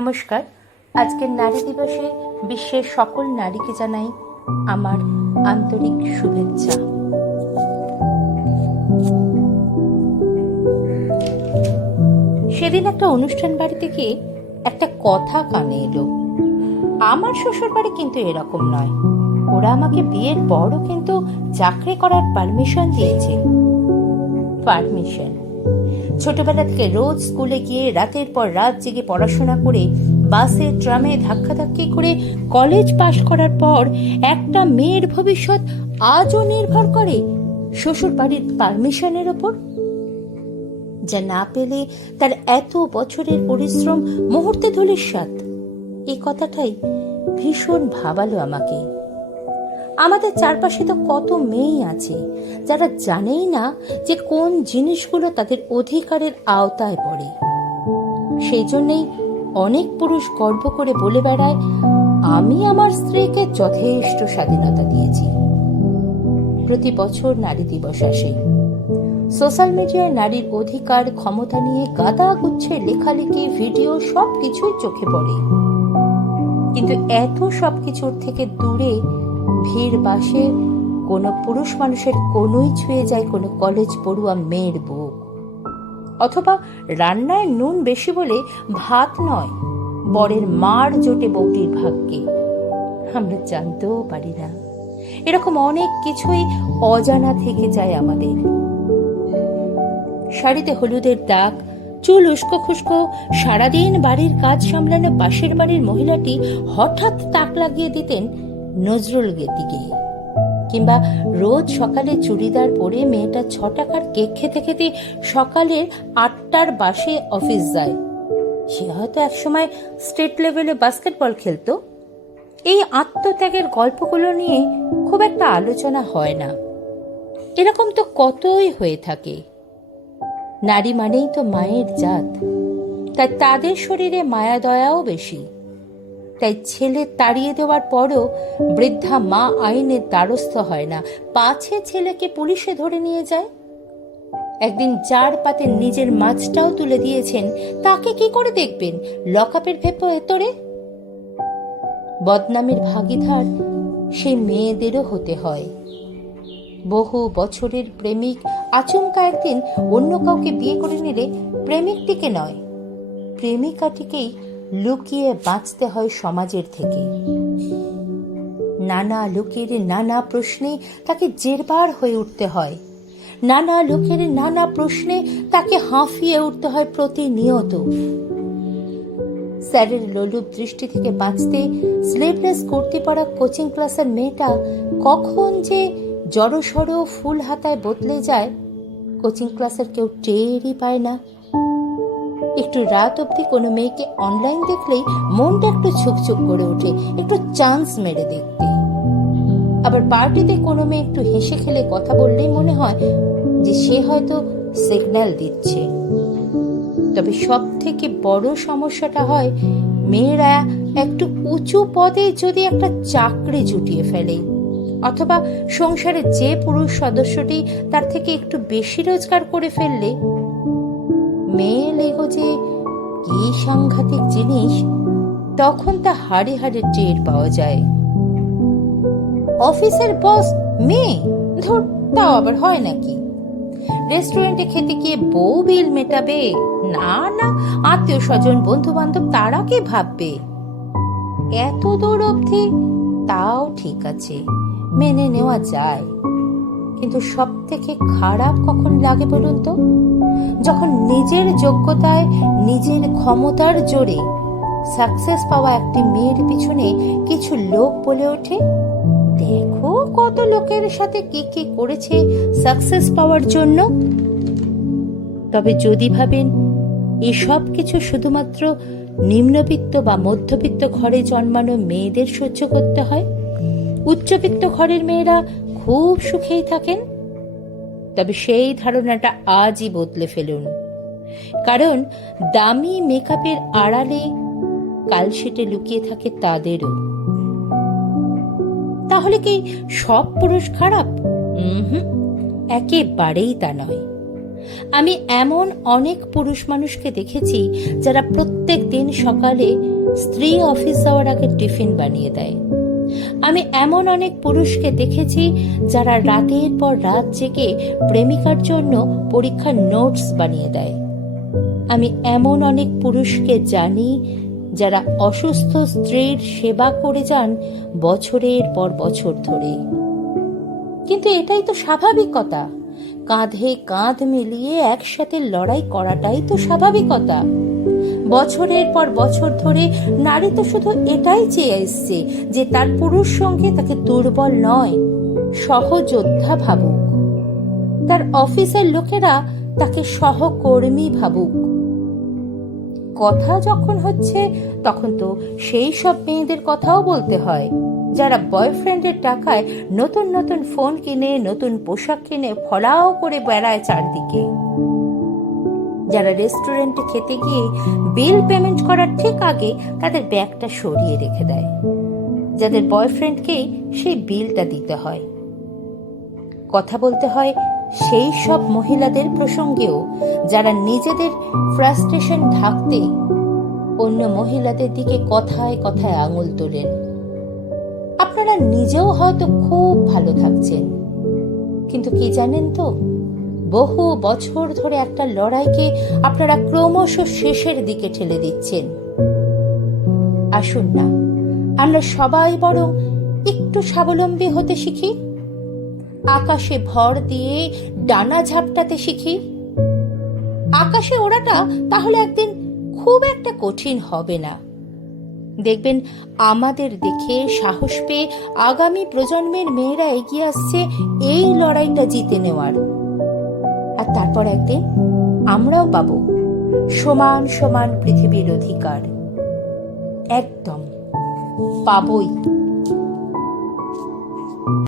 নমস্কার। আজকের নারী দিবসে বিশ্বের সকল নারীকে জানাই আমার আন্তরিক শুভেচ্ছা। সেদিন একটা অনুষ্ঠান বাড়িতে গিয়ে একটা কথা কানে এলো। আমার শ্বশুর বাড়ি কিন্তু এরকম নয়। ওরা আমাকে বিয়ের পরও কিন্তু চাকরি করার পারমিশন দিয়েছে। পারমিশন ছোটবেলা থেকে রোজ স্কুলে গিয়ে রাতের পর রাত জেগে পড়াশোনা করে বাসে, ট্রামে ধাক্কাধাক্কি করে কলেজ পাশ করার পর একটা মেয়ের ভবিষ্যৎ আজও নির্ভর করে শ্বশুর বাড়ির পারমিশনের ওপর। যা না পেলে তার এত বছরের পরিশ্রম মুহূর্তে ধূলিসাৎ এই কথাটাই ভীষণ ভাবালো আমাকে। আমাদের চারপাশে তো কত মেয়েই আছে, যারা জানেই না যে কোন জিনিসগুলো তাদের অধিকারের আওতায় পড়ে। সেই জন্যেই অনেক পুরুষ গর্ব করে বলে বেড়ায়, আমি আমার স্ত্রীকে যথেষ্ট স্বাধীনতা দিয়েছি। প্রতি বছর নারী দিবস আসে। সোশ্যাল মিডিয়ায় নারীর অধিকার, ক্ষমতা নিয়ে গাদা গুচ্ছে লেখালেখি, ভিডিও সব কিছুই চোখে পড়ে। কিন্তু এত সব কিছুর থেকে দূরে ভিড় বাসে কোনো পুরুষ মানুষের কোনোই ছুঁয়ে যায় কোনো কলেজ পড়ুয়া মেয়ের বুক অথবা রান্নায় নুন বেশি বলে ভাত নয়, বরের মার জোটে বউটির ভাগ্যে। আমরা জানতেও পারি না। এরকম অনেক কিছুই অজানা থেকে যায় আমাদের। শাড়িতে হলুদের দাগ, চুল উস্কো খুস্কো, সারাদিন বাড়ির কাজ সামলানো পাশের বাড়ির মহিলাটি হঠাৎ তাক লাগিয়ে দিতেন নজরুল দিকে। কিংবা রোজ সকালে চুড়িদার পরে মেয়েটা ছ টাকার কেক খেতে খেতে সকালের আটটার বাসে অফিস যায়। সে হয়তো একসময় স্টেট লেভেলে বাস্কেটবল খেলতো। এই আত্মত্যাগের গল্পগুলো নিয়ে খুব একটা আলোচনা হয় না। এরকম তো কতই হয়ে থাকে। নারী মানেই তো মায়ের জাত। তাই তাদের শরীরে মায়া দয়াও বেশি। তাই ছেলে তাড়িয়ে দেওয়ার পরও বৃদ্ধা মা আইনের দ্বারস্থ হয় না। পাছে ছেলেকে পুলিশে ধরে নিয়ে যায়। একদিন যার পাতে নিজের মাছটাও তুলে দিয়েছেন, তাকে কি করে দেখবেন? লকআপের ভেতরে বদনামের ভাগিদার সেই মেয়েদেরও হতে হয়। বহু বছরের প্রেমিক আচমকা একদিন অন্য কাউকে বিয়ে করে নিলে প্রেমিকটিকে নয়, প্রেমিকাটিকেই লুকিয়ে বাঁচতে হয় সমাজের থেকে। নানা লোকের নানা প্রশ্নে তাকে জেরবার হয়ে উঠতে হয়। নানা লোকের নানা প্রশ্নে তাকে হাঁফিয়ে উঠতে হয় প্রতিনিয়ত। স্যারের লোলুপ দৃষ্টি থেকে বাঁচতে স্লিভলেস করতে পারা কোচিং ক্লাসের মেয়েটা কখন যে জড়সড় ফুল হাতায় বদলে যায়, কোচিং ক্লাসের কেউ টেরই পায় না। একটু রাত অবধি কোনো মেয়েকে অনলাইন দেখলেই মনটা একটু ছুকছুক করে ওঠে, একটু চান্স মেরে দেখতে। আবার পার্টিতে কোনো মেয়ে একটু হেসে খেলে কথা বললেই মনে হয় যে সে হয়তো সিগন্যাল দিচ্ছে। তবে সব থেকে বড় সমস্যাটা হয়, মেয়েরা একটু উঁচু পদে যদি একটা চাকরি জুটিয়ে ফেলে, অথবা সংসারে যে পুরুষ সদস্যটি তার থেকে একটু বেশি রোজগার করে ফেললে মেয়ে লেগো যে কি সাংঘাতিক জিনিস, তখন তা হাড়ে হাড়ে টের পাওয়া যায়। অফিসের বস, মেয়ে, ধর, তাও আবার হয় নাকি? রেস্টুরেন্টে খেতে গিয়ে বউ বিল মেটাবে? না না আত্মীয় স্বজন বন্ধু বান্ধব তারা কি ভাববে? এত দূর অবধি তাও ঠিক আছে, মেনে নেওয়া যায়। কিন্তু সব থেকে খারাপ কখন লাগে বলুন তো? যখন নিজের যোগ্যতায় নিজের ক্ষমতার জোরে সাকসেস পাওয়া একটি মেয়ের পিছনে কিছু লোক বলে ওঠে, দেখো কত লোকের সাথে কি কি করেছে সাকসেস পাওয়ার জন্য। তবে যদি ভাবেন, এসব কিছু শুধুমাত্র নিম্নবিত্ত বা মধ্যবিত্ত ঘরে জন্মানো মেয়েদের সহ্য করতে হয়। উচ্চবিত্ত ঘরের মেয়েরা খুব সুখেই থাকেন। তবে সেই ধারণাটা আজই বদলে ফেলুন। কারণ দামি মেকআপের আড়ালে কালশিটে লুকিয়ে থাকে তাদেরও। তাহলে কি সব পুরুষ খারাপ? হুম একেবারেই তা নয়। আমি এমন অনেক পুরুষ মানুষকে দেখেছি যারা প্রত্যেক দিন সকালে স্ত্রী অফিস যাওয়ার আগে টিফিন বানিয়ে দেয়। আমি এমন অনেক পুরুষকে দেখেছি যারা রাতের পর রাত জেগে প্রেমিকার জন্য পরীক্ষার নোটস বানিয়ে দেয়। আমি এমন অনেক পুরুষকে জানি যারা অসুস্থ স্ত্রীর সেবা করে যান বছরের পর বছর ধরে। কিন্তু এটাই তো স্বাভাবিকতা। কাঁধে কাঁধ মিলিয়ে একসাথে লড়াই করাটাই তো স্বাভাবিকতা। বছরের পর বছর ধরে নারী তো শুধু এটাই চেয়ে এসছে যে তার পুরুষ সঙ্গে তাকে দুর্বল নয়, সহযোদ্ধা ভাবুক। তার অফিসের লোকেরা তাকে সহকর্মী ভাবুক। কথা যখন হচ্ছে, তখন তো সেই সব মেয়েদের কথাও বলতে হয়। যারা বয়ফ্রেন্ডের টাকায় নতুন নতুন ফোন কিনে, নতুন পোশাক কিনে, ফলাও করে বেড়ায় চারদিকে। যারা রেস্টুরেন্টে খেতে গিয়ে বিল পেমেন্ট করার ঠিক আগে তাদের ব্যাগটা সরিয়ে রেখে দেয়। যাদের বয়ফ্রেন্ডকেই সেই বিলটা দিতে হয়। কথা বলতে হয় সেই সব মহিলাদের প্রসঙ্গেও, যারা নিজেদের ফ্রাস্ট্রেশন ঢাকতে অন্য মহিলাদের দিকে কথায় কথায় আঙুল তোলেন। আপনারা নিজেও হয়তো খুব ভালো থাকছেন। কিন্তু কি জানেন তো? বহু বছর ধরে একটা লড়াইকে আপনারা ক্রমশ শেষের দিকে ঠেলে দিচ্ছেন। আসুন না, আমরা সবাই বরং একটু স্বাবলম্বী হতে শিখি, আকাশে ভর দিয়ে ডানা ঝাপটাতে শিখি। আকাশে ওড়াটা তাহলে একদিন খুব একটা কঠিন হবে না। দেখবেন আমাদের দেখে সাহস পেয়ে আগামী প্রজন্মের মেয়েরা এগিয়ে আসছে এই লড়াইটা জিতে নেওয়ার। আর তারপর একদিন আমরাও পাব সমান সমান পৃথিবীর অধিকার। একদম পাবই।